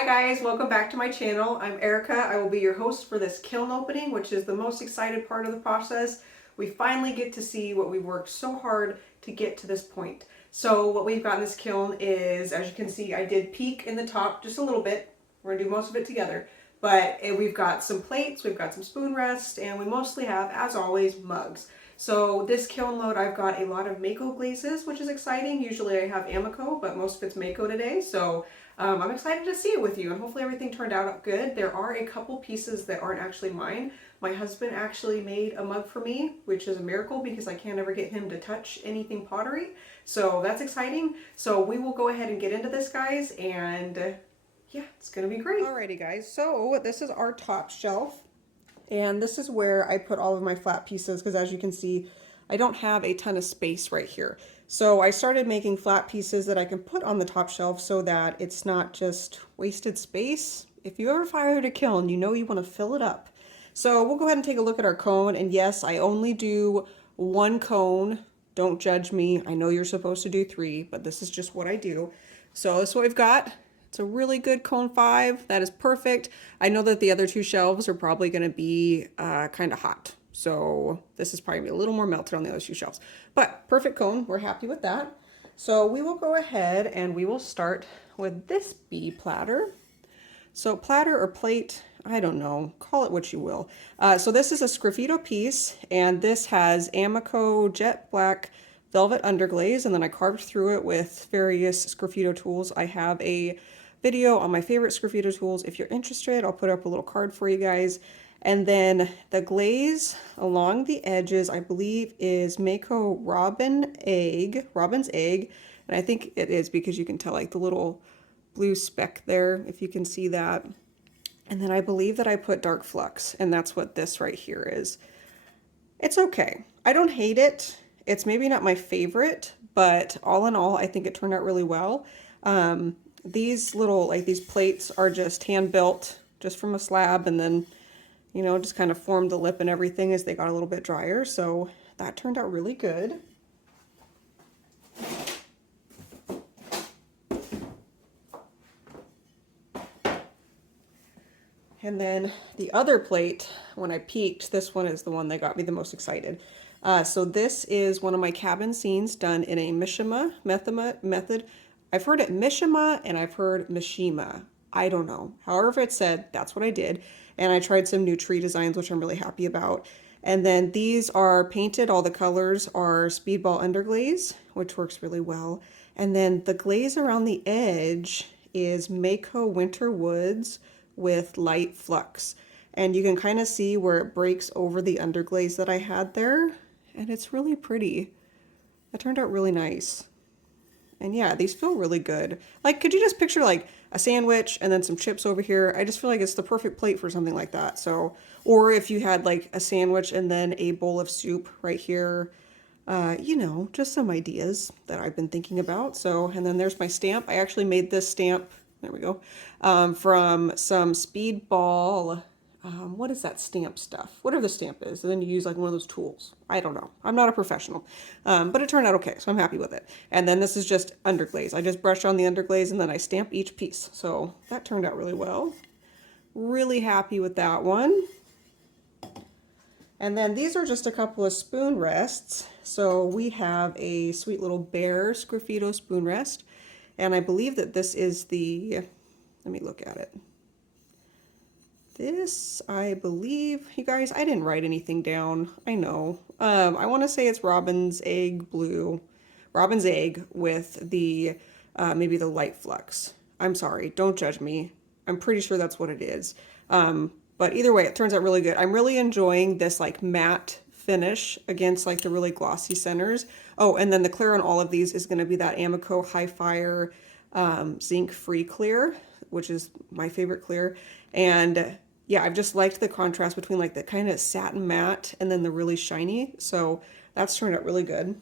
Hi guys, welcome back to my channel. I'm Erica. I will be your host for this kiln opening, which is the most excited part of the process. We finally get to see what we've worked so hard to get to this point. So what we've got in this kiln is, as you can see, I did peek in the top just a little bit. We're gonna do most of it together. But we've got some plates, we've got some spoon rests, and we mostly have, as always, mugs. So this kiln load, I've got a lot of MAYCO glazes, which is exciting. Usually I have Amaco, but most of it's MAYCO today. So I'm excited to see it with you, and hopefully everything turned out good. There are a couple pieces that aren't actually mine. My husband actually made a mug for me, which is a miracle because I can't ever get him to touch anything pottery. So that's exciting. So we will go ahead and get into this, guys, and yeah, it's gonna be great. Alrighty guys, so this is our top shelf, and this is where I put all of my flat pieces because, as you can see, I don't have a ton of space right here. So I started making flat pieces that I can put on the top shelf so that it's not just wasted space. If you ever fired a kiln, you know you want to fill it up. So we'll go ahead and take a look at our cone, and yes, I only do one cone. Don't judge me. I know you're supposed to do 3, but this is just what I do. So this is what we've got. It's a really good cone 5. That is perfect. I know that the other 2 shelves are probably going to be kind of hot. So this is probably a little more melted on the other 2 shelves. But perfect cone. We're happy with that. So we will go ahead and we will start with this bee platter. So platter or plate, I don't know. Call it what you will. So this is a SGRAFFITO piece, and this has Amaco jet black velvet underglaze, and then I carved through it with various SGRAFFITO tools. I have a video on my favorite SGRAFFITO tools. If you're interested, I'll put up a little card for you guys. And then the glaze along the edges, I believe, is MAYCO robin's egg. And I think it is because you can tell like the little blue speck there, if you can see that. And then I believe that I put dark flux, and that's what this right here is. It's okay. I don't hate it. It's maybe not my favorite, but all in all, I think it turned out really well. These little, like these plates are just hand built just from a slab, and then, you know, just kind of formed the lip and everything as they got a little bit drier. So that turned out really good. And then the other plate, when I peeked, this one is the one that got me the most excited. So this is one of my cabin scenes done in a MISHIMA method. I've heard it MISHIMA and I've heard MISHIMA. I don't know. However it's said, that's what I did. And I tried some new tree designs, which I'm really happy about. And then these are painted. All the colors are Speedball Underglaze, which works really well. And then the glaze around the edge is MAYCO Winter Woods with light flux. And you can kind of see where it breaks over the underglaze that I had there. And it's really pretty. It turned out really nice. And yeah, these feel really good. Like, could you just picture like a sandwich and then some chips over here? I just feel like it's the perfect plate for something like that. So, or if you had like a sandwich and then a bowl of soup right here, you know, just some ideas that I've been thinking about. So, and then there's my stamp. I actually made this stamp, there we go, from some Speedball, what is that stamp stuff? Whatever the stamp is, and then you use like one of those tools. I don't know. I'm not a professional, but it turned out okay, so I'm happy with it. And then this is just underglaze. I just brush on the underglaze and then I stamp each piece. So that turned out really well. Really happy with that one. And then these are just a couple of spoon rests. So we have a sweet little bear SGRAFFITO spoon rest. And I believe that this is the, let me look at it. This, I believe, you guys, I didn't write anything down. I know. I want to say it's Robin's Egg Blue. Robin's Egg with the, maybe the light flux. I'm sorry. Don't judge me. I'm pretty sure that's what it is. But either way, it turns out really good. I'm really enjoying this like matte finish against like the really glossy centers. Oh, and then the clear on all of these is going to be that Amaco High Fire Zinc Free Clear, which is my favorite clear. And yeah, I've just liked the contrast between like the kind of satin matte and then the really shiny. So that's turned out really good.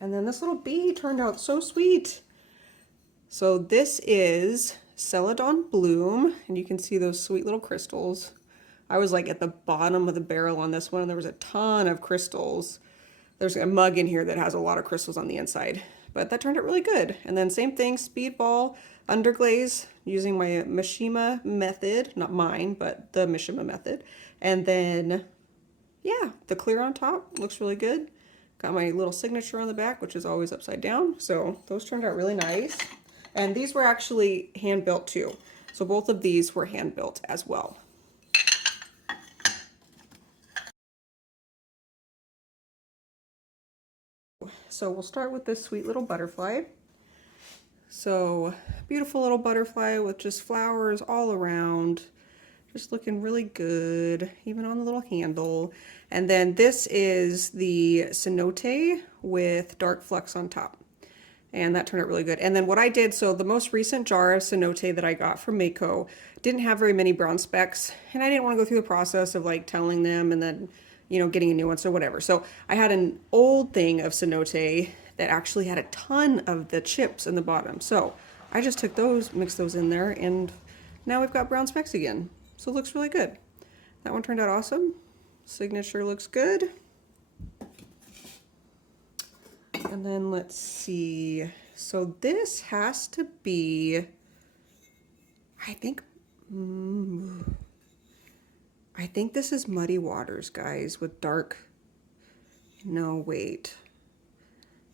And then this little bee turned out so sweet. So this is Celadon Bloom, and you can see those sweet little crystals. I was like at the bottom of the barrel on this one, and there was a ton of crystals. There's a mug in here that has a lot of crystals on the inside. but that turned out really good. And then same thing, speedball underglaze using my MISHIMA method, not mine, but the MISHIMA method. And then, yeah, the clear on top looks really good. Got my little signature on the back, which is always upside down. So those turned out really nice. And these were actually hand built too. So both of these were hand built as well. So we'll start with this sweet little butterfly. So beautiful little butterfly with just flowers all around, just looking really good, even on the little handle. And then this is the cenote with dark flux on top. And that turned out really good. And then what I did, so the most recent jar of cenote that I got from MAYCO didn't have very many brown specks, and I didn't want to go through the process of like telling them and then, you know, getting a new one, so whatever. So I had an old thing of cenote that actually had a ton of the chips in the bottom. So I just took those, mixed those in there, and now we've got brown specks again. So it looks really good. That one turned out awesome. Signature looks good. And then let's see. So this has to be, I think this is Muddy Waters, guys, with dark, no, wait.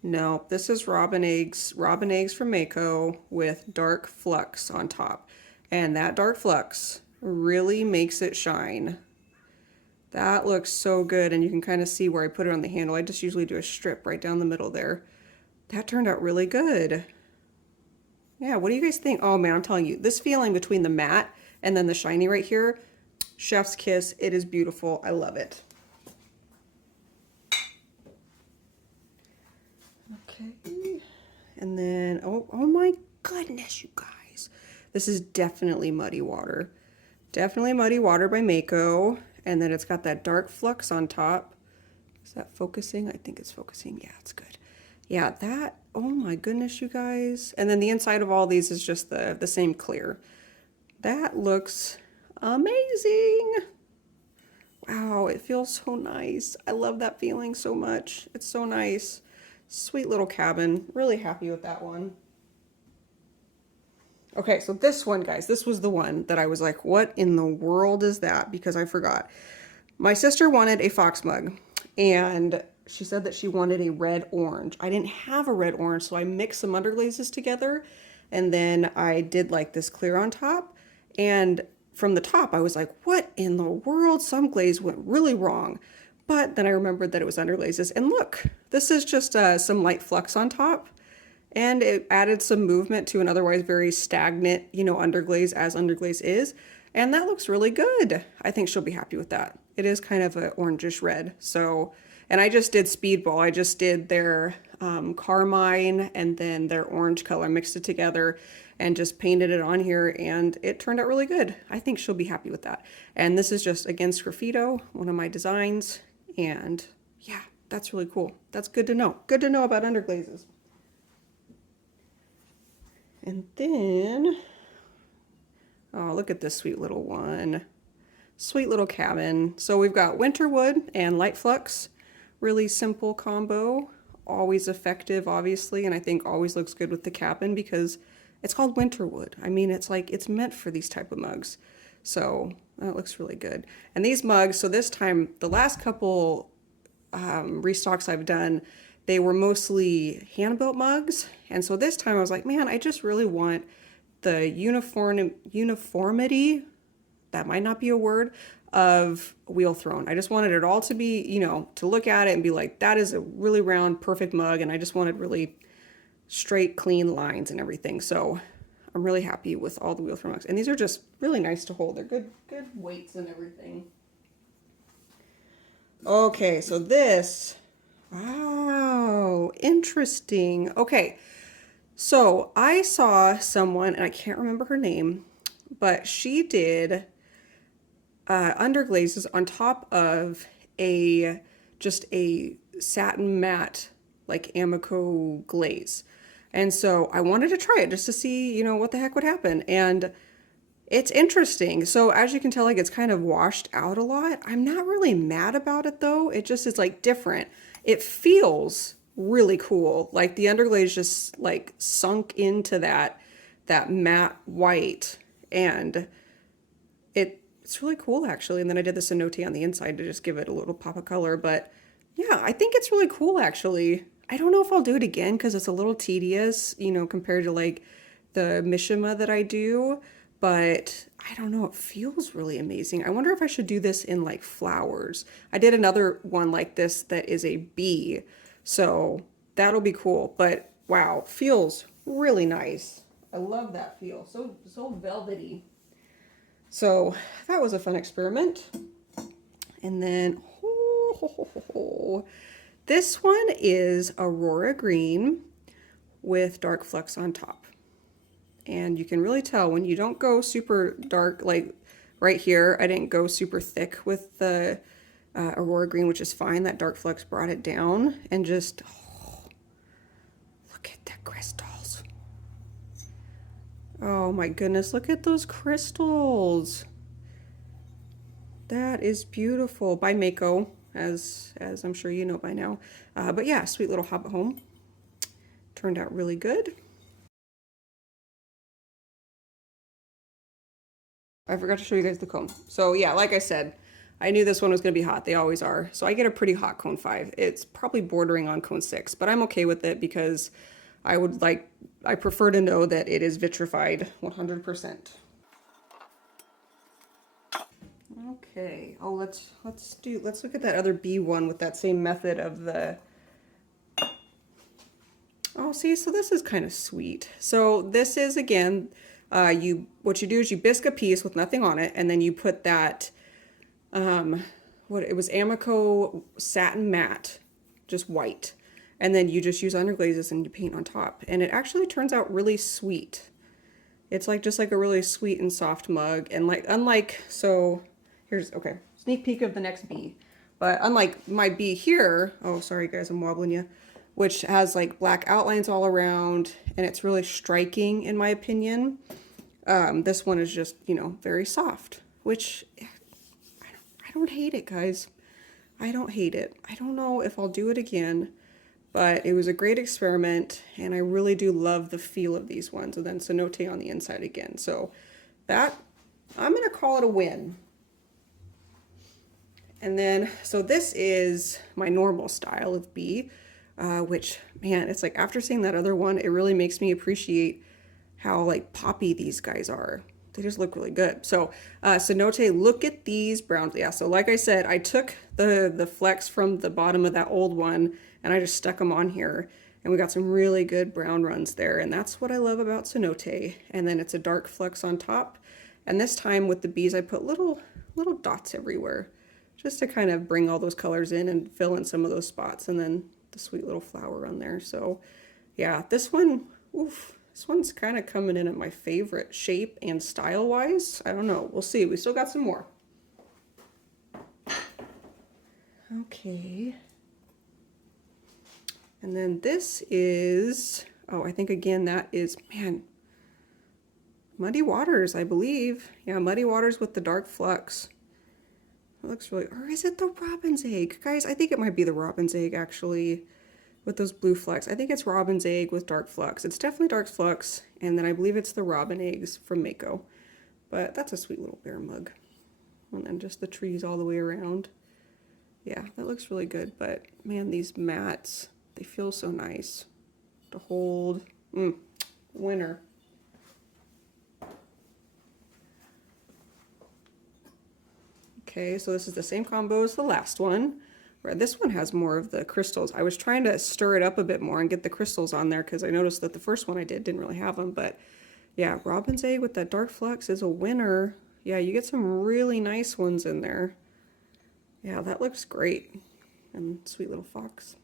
No, this is Robin Eggs from MAYCO with dark flux on top. And that dark flux really makes it shine. That looks so good, and you can kind of see where I put it on the handle. I just usually do a strip right down the middle there. That turned out really good. Yeah, what do you guys think? Oh man, I'm telling you, this feeling between the matte and then the shiny right here, chef's kiss. It is beautiful. I love it. Okay. And then, oh my goodness, you guys. This is definitely Muddy Water. Definitely Muddy Water by MAYCO. And then it's got that dark flux on top. Is that focusing? I think it's focusing. Yeah, it's good. Yeah, that, oh my goodness, you guys. And then the inside of all these is just the same clear. That looks amazing. Wow, it feels so nice. I love that feeling so much. It's so nice. Sweet little cabin. Really happy with that one. Okay, so this one, guys, this was the one that I was like, what in the world is that? Because I forgot. My sister wanted a fox mug, and she said that she wanted a red orange. I didn't have a red orange, so I mixed some underglazes together, and then I did like this clear on top. And from the top, I was like, what in the world? Some glaze went really wrong. But then I remembered that it was underglazes. And look, this is just some light flux on top. And it added some movement to an otherwise very stagnant, you know, underglaze as underglaze is. And that looks really good. I think she'll be happy with that. It is kind of an orangish red. So, and I just did Speedball. I just did their carmine and then their orange color, mixed it together and just painted it on here, and it turned out really good. I think she'll be happy with that. And this is just, again, SGRAFFITO, one of my designs. And yeah, that's really cool. That's good to know. Good to know about underglazes. And then, oh, look at this sweet little one. Sweet little cabin. So we've got winter wood and light flux. Really simple combo. Always effective, obviously, and I think always looks good with the cabin because it's called winter wood. I mean, it's like, it's meant for these type of mugs. So that looks really good. And these mugs, so this time, the last couple restocks I've done, they were mostly hand-built mugs. And so this time I was like, man, I just really want the uniformity, that might not be a word, of Wheel Throne. I just wanted it all to be, you know, to look at it and be like, that is a really round, perfect mug. And I just wanted really straight, clean lines and everything. So I'm really happy with all the Wheel Throne mugs. And these are just really nice to hold. They're good weights and everything. Okay, so this, wow, interesting. Okay, so I saw someone, and I can't remember her name, but she did underglazes on top of just a satin matte, like Amaco glaze. And so I wanted to try it just to see, you know, what the heck would happen. And it's interesting. So as you can tell, like, it's kind of washed out a lot. I'm not really mad about it though. It just is like different. It feels really cool. Like the underglaze just like sunk into that matte white, and it's really cool actually. And then I did the cenote on the inside to just give it a little pop of color. But yeah, I think it's really cool actually. I don't know if I'll do it again because it's a little tedious, you know, compared to like the Mishima that I do. But I don't know, it feels really amazing. I wonder if I should do this in like flowers. I did another one like this that is a bee, so that'll be cool. But wow, feels really nice. I love that feel. So velvety. So that was a fun experiment. And then this one is Aurora Green with dark flecks on top. And you can really tell when you don't go super dark, like right here, I didn't go super thick with the Aurora Green, which is fine. That dark flecks brought it down, and just, look at the crystals. Oh my goodness, look at those crystals. That is beautiful, by MAYCO, as I'm sure you know by now. But yeah, sweet little hobbit home. Turned out really good. I forgot to show you guys the cone. So yeah, like I said, I knew this one was going to be hot. They always are. So I get a pretty hot cone 5. It's probably bordering on cone 6, but I'm okay with it because I prefer to know that it is vitrified 100%. Okay. Oh, let's look at that other B one with that same method of the. Oh, see, so this is kind of sweet. So this is, again, what you do is you bisque a piece with nothing on it, and then you put that, it was Amaco satin matte, just white, and then you just use underglazes and you paint on top, and it actually turns out really sweet. It's like just like a really sweet and soft mug, and like so here's, okay, sneak peek of the next bee. But unlike my bee here, oh sorry guys, I'm wobbling you, which has like black outlines all around, and it's really striking in my opinion. This one is just, you know, very soft, which I don't hate it, guys. I don't hate it. I don't know if I'll do it again, but it was a great experiment, and I really do love the feel of these ones. And then cenote on the inside again. So that, I'm gonna call it a win. And then, so this is my normal style of bee. Which, man, it's like after seeing that other one, it really makes me appreciate how like poppy these guys are. They just look really good. So cenote, look at these browns. Yeah, so like I said, I took the flecks from the bottom of that old one and I just stuck them on here, and we got some really good brown runs there, and that's what I love about cenote. And then it's a dark flex on top, and this time with the bees I put little dots everywhere just to kind of bring all those colors in and fill in some of those spots, and then the sweet little flower on there. So yeah, this one, oof, this one's kind of coming in at my favorite shape and style wise. I don't know, we'll see. We still got some more. Okay, and then this is, oh, I think again that is, man, Muddy Waters, I believe. Yeah, Muddy Waters with the dark flux. It looks really, or is it the robin's egg? Guys, I think it might be the robin's egg actually, with those blue flecks. I think it's robin's egg with dark flux. It's definitely dark flux, and then I believe it's the robin eggs from MAYCO. But that's a sweet little bear mug. And then just the trees all the way around. Yeah, that looks really good, but man, these mats, they feel so nice to hold. Winner. Okay, so this is the same combo as the last one, where this one has more of the crystals. I was trying to stir it up a bit more and get the crystals on there because I noticed that the first one I did didn't really have them. But yeah, robin's egg with that dark flux is a winner. Yeah, you get some really nice ones in there. Yeah, that looks great. And sweet little fox.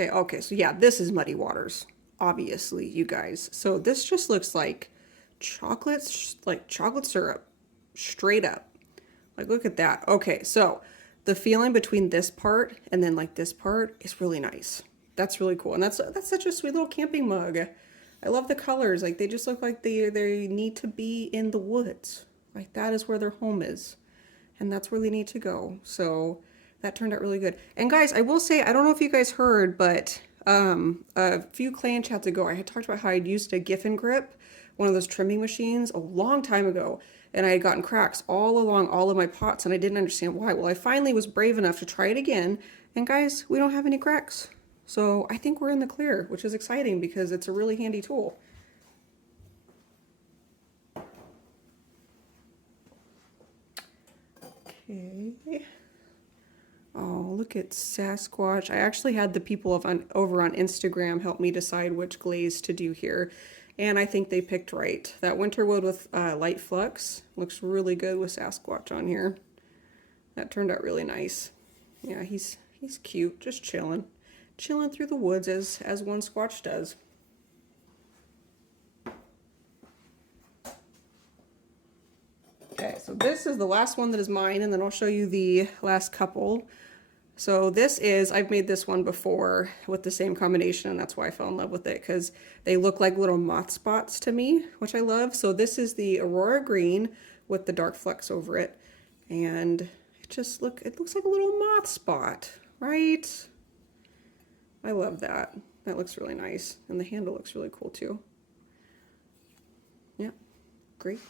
Okay, so yeah, this is Muddy Waters, obviously, you guys. So this just looks like chocolate syrup, straight up. Like, look at that. Okay, so the feeling between this part and then like this part is really nice. That's really cool, and that's such a sweet little camping mug. I love the colors. Like, they just look like they need to be in the woods. Like that is where their home is. And that's where they need to go. So that turned out really good. And guys, I will say, I don't know if you guys heard, but a few clan chats ago, I had talked about how I'd used a Giffen grip, one of those trimming machines, a long time ago. And I had gotten cracks all along all of my pots, and I didn't understand why. Well, I finally was brave enough to try it again. And guys, we don't have any cracks. So I think we're in the clear, which is exciting because it's a really handy tool. Okay. Oh, look at Sasquatch. I actually had the people over on Instagram help me decide which glaze to do here. And I think they picked right. That winter wood with light flux looks really good with Sasquatch on here. That turned out really nice. Yeah, he's cute, just chilling. Chilling through the woods as one Squatch does. Okay, so this is the last one that is mine, and then I'll show you the last couple. So this is, I've made this one before with the same combination, and that's why I fell in love with it, because they look like little moth spots to me, which I love. So this is the Aurora Green with the dark flecks over it, and it looks like a little moth spot, right? I love that. That looks really nice, and the handle looks really cool too. Yeah, great.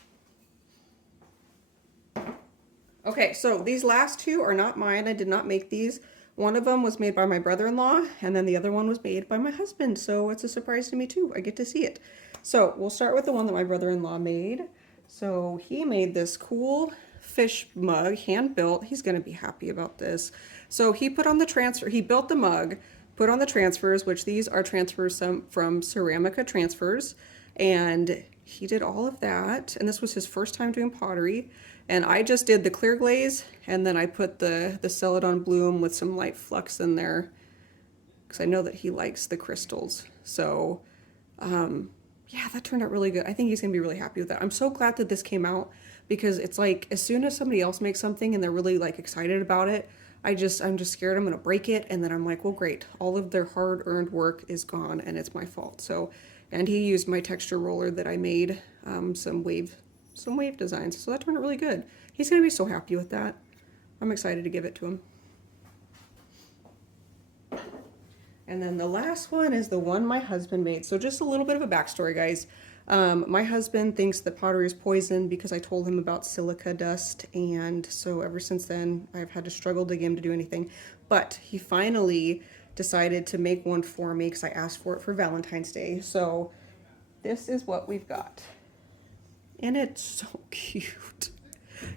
Okay, so these last two are not mine. I did not make these. One of them was made by my brother-in-law, and then the other one was made by my husband. So it's a surprise to me too. I get to see it. So we'll start with the one that my brother-in-law made. So he made this cool fish mug, hand-built. He's gonna be happy about this. So he put on the transfer, he built the mug, put on the transfers, which these are transfers from Ceramica Transfers, and he did all of that. And this was his first time doing pottery. And I just did the clear glaze, and then I put the Celadon Bloom with some light flux in there, because I know that he likes the crystals. So, yeah, that turned out really good. I think he's going to be really happy with that. I'm so glad that this came out, because it's like, as soon as somebody else makes something and they're really like excited about it, I'm just scared I'm going to break it. And then I'm like, well, great. All of their hard-earned work is gone, and it's my fault. So, and he used my texture roller that I made, some wave designs. So that turned out really good. He's going to be so happy with that. I'm excited to give it to him. And then the last one is the one my husband made. So just a little bit of a backstory, guys. My husband thinks that pottery is poison because I told him about silica dust. And so ever since then, I've had to struggle to get him to do anything. But he finally decided to make one for me because I asked for it for Valentine's Day. So this is what we've got. And it's so cute.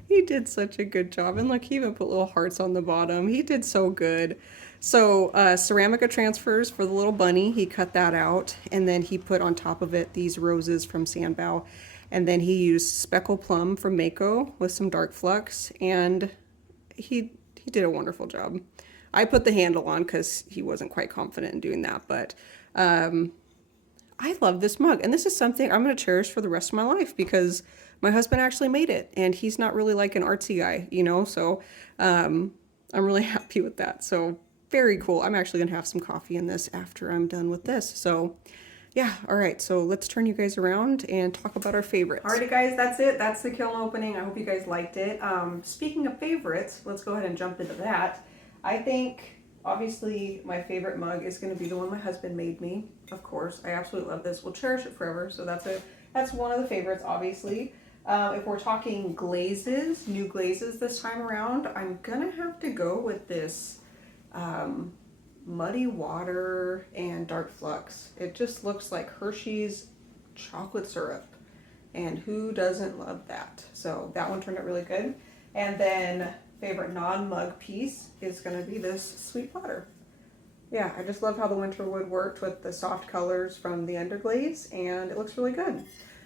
He did such a good job. And look, he even put little hearts on the bottom. He did so good. So Ceramica Transfers for the little bunny, he cut that out. And then he put on top of it these roses from Sandbow. And then he used Speckle Plum from MAYCO with some dark flux. And he did a wonderful job. I put the handle on because he wasn't quite confident in doing that. But I love this mug, and this is something I'm going to cherish for the rest of my life because my husband actually made it, and he's not really like an artsy guy, you know, so I'm really happy with that. So very cool. I'm actually going to have some coffee in this after I'm done with this. So yeah, all right, so let's turn you guys around and talk about our favorites. Alrighty guys, that's it. That's the kiln opening. I hope you guys liked it. Speaking of favorites, let's go ahead and jump into that. I think obviously my favorite mug is going to be the one my husband made me. Of course, I absolutely love this. We'll cherish it forever. So that's one of the favorites, obviously. If we're talking glazes, new glazes this time around, I'm gonna have to go with this muddy water and dark flux. It just looks like Hershey's chocolate syrup, and who doesn't love that? So that one turned out really good. And then favorite non-mug piece is going to be this sweet water. Yeah, I just love how the winter wood worked with the soft colors from the underglaze, and it looks really good.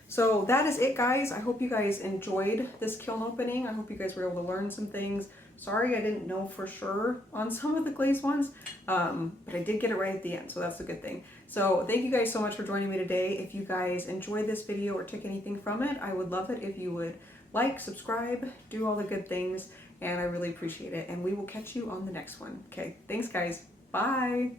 So that is it, guys. I hope you guys enjoyed this kiln opening. I hope you guys were able to learn some things. Sorry I didn't know for sure on some of the glaze ones, but I did get it right at the end, so that's a good thing. So thank you guys so much for joining me today. If you guys enjoyed this video or took anything from it, I would love it if you would like, subscribe, do all the good things, and I really appreciate it. And we will catch you on the next one. Okay, thanks guys. Bye.